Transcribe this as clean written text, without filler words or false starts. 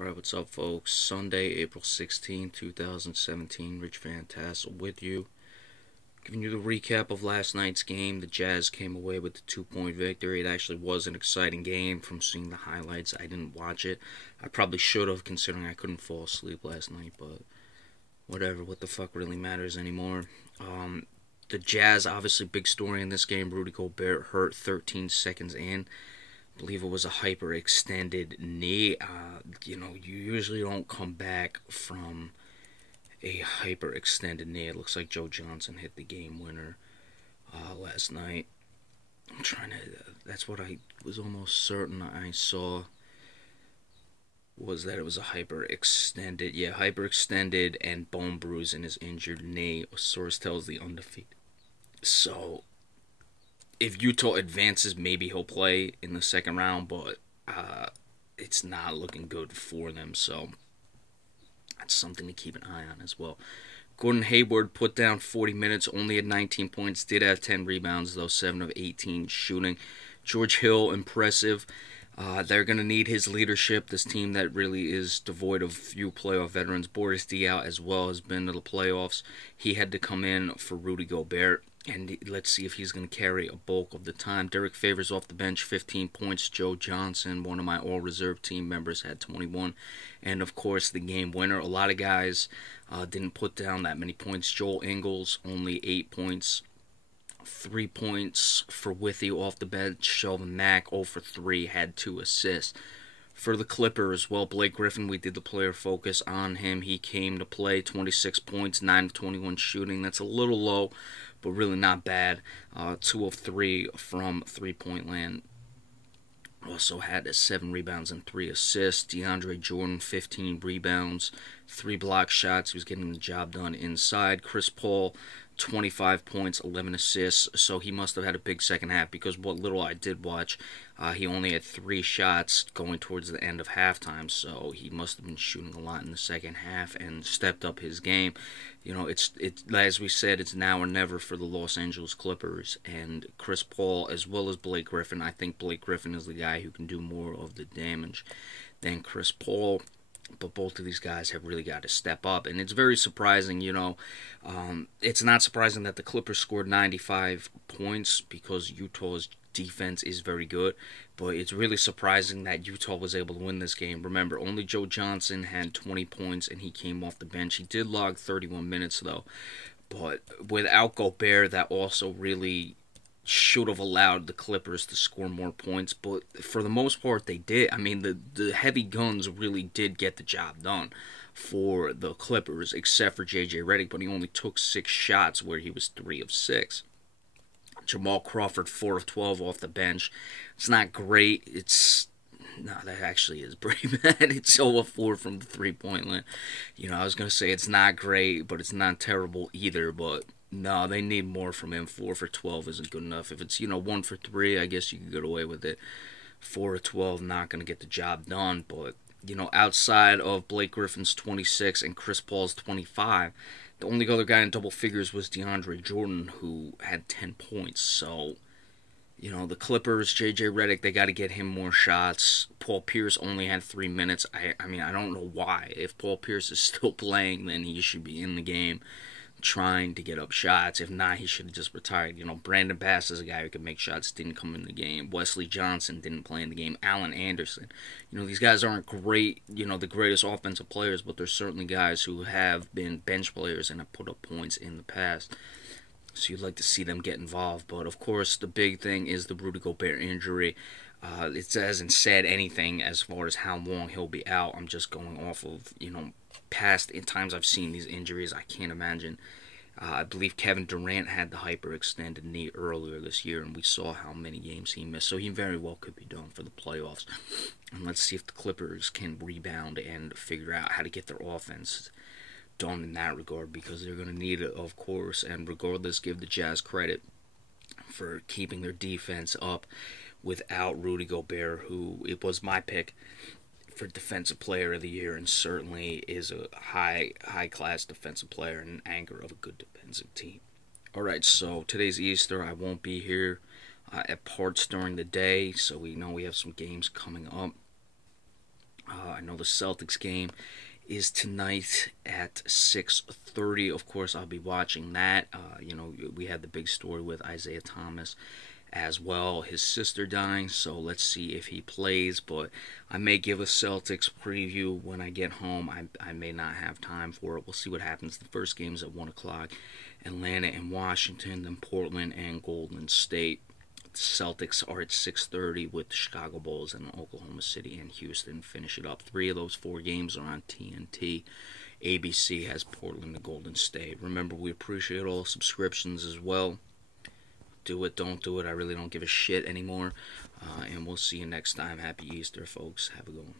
Alright, what's up, folks? Sunday, April 16, 2017. Rich Van Tassel with you. Giving you the recap of last night's game. The Jazz came away with the 2-point victory. It actually was an exciting game from seeing the highlights. I didn't watch it. I probably should have, considering I couldn't fall asleep last night, but whatever. What the fuck really matters anymore? The Jazz, obviously, big story in this game. Rudy Gobert hurt 13 seconds in. I believe it was a hyperextended knee. You usually don't come back from a hyperextended knee. It looks like Joe Johnson hit the game winner last night. That's what I was almost certain I saw, was that it was a hyperextended. Yeah, hyperextended and bone bruise in his injured knee. A source tells the undefeated. So, if Utah advances, maybe he'll play in the second round, but it's not looking good for them, so that's something to keep an eye on as well. Gordon Hayward put down 40 minutes, only had 19 points, did have 10 rebounds, though 7 of 18 shooting. George Hill, impressive. They're going to need his leadership. This team that really is devoid of few playoff veterans. Boris Diaw as well has been to the playoffs. He had to come in for Rudy Gobert, and let's see if he's going to carry a bulk of the time. Derek Favors off the bench, 15 points. Joe Johnson, one of my all-reserve team members, had 21. And, of course, the game winner. A lot of guys didn't put down that many points. Joel Ingles, only 8 points. 3 points for Withy off the bench. Shelvin Mack, 0 for 3, had 2 assists. For the Clippers, well, Blake Griffin, we did the player focus on him. He came to play, 26 points, 9 of 21 shooting. That's a little low, but really not bad. 2 of 3 from three-point land. Also had 7 rebounds and 3 assists. DeAndre Jordan, 15 rebounds, 3 block shots. He was getting the job done inside. Chris Paul, 25 points, 11 assists. So he must have had a big second half, because what little I did watch, he only had 3 shots going towards the end of halftime. So he must have been shooting a lot in the second half and stepped up his game. You know, it's as we said, it's now or never for the Los Angeles Clippers. And Chris Paul, as well as Blake Griffin, I think Blake Griffin is the guy who can do more of the damage than Chris Paul. But both of these guys have really got to step up. And it's very surprising, it's not surprising that the Clippers scored 95 points, because Utah's defense is very good. But it's really surprising that Utah was able to win this game. Remember, only Joe Johnson had 20 points, and he came off the bench. He did log 31 minutes, though. But without Gobert, that also really should have allowed the Clippers to score more points, but for the most part they did. I mean, the heavy guns really did get the job done for the Clippers, except for J.J. Redick, but he only took 6 shots where he was 3 of 6. Jamal Crawford, 4 of 12 off the bench. It's not great. No, that actually is pretty bad. It's 0 of 4 from the three-point line. I was going to say it's not great, but it's not terrible either, but no, they need more from him. 4 for 12 isn't good enough. If it's, 1 for 3, I guess you could get away with it. 4 of 12, not going to get the job done. But, outside of Blake Griffin's 26 and Chris Paul's 25, the only other guy in double figures was DeAndre Jordan, who had 10 points. So, the Clippers, J.J. Redick, they got to get him more shots. Paul Pierce only had 3 minutes. I mean, I don't know why. If Paul Pierce is still playing, then he should be in the game trying to get up shots. If not, he should have just retired. Brandon Bass is a guy who can make shots, didn't come in the game. Wesley Johnson didn't play in the game. Allen Anderson. These guys aren't great, the greatest offensive players, but they're certainly guys who have been bench players and have put up points in the past. So you'd like to see them get involved. But, of course, the big thing is the Rudy Gobert injury. It hasn't said anything as far as how long he'll be out. I'm just going off of, past times I've seen these injuries. I can't imagine. I believe Kevin Durant had the hyperextended knee earlier this year, and we saw how many games he missed. So he very well could be done for the playoffs. And let's see if the Clippers can rebound and figure out how to get their offense done in that regard, because they're going to need it, of course. And regardless, give the Jazz credit for keeping their defense up without Rudy Gobert, who it was my pick for Defensive Player of the Year, and certainly is a high-class defensive player and an anchor of a good defensive team. Alright, so today's Easter. I won't be here at parts during the day, so we know we have some games coming up. I know the Celtics game is tonight at 6:30. Of course, I'll be watching that. We had the big story with Isaiah Thomas as well, his sister dying, so let's see if he plays. But I may give a Celtics preview when I get home. I may not have time for it. We'll see what happens. The first game's at 1 o'clock. Atlanta and Washington, then Portland and Golden State. The Celtics are at 6:30 with the Chicago Bulls and Oklahoma City and Houston. Finish it up. 3 of those 4 games are on TNT. ABC has Portland and Golden State. Remember, we appreciate all subscriptions as well. Do it, don't do it. I really don't give a shit anymore. And we'll see you next time. Happy Easter, folks. Have a good one.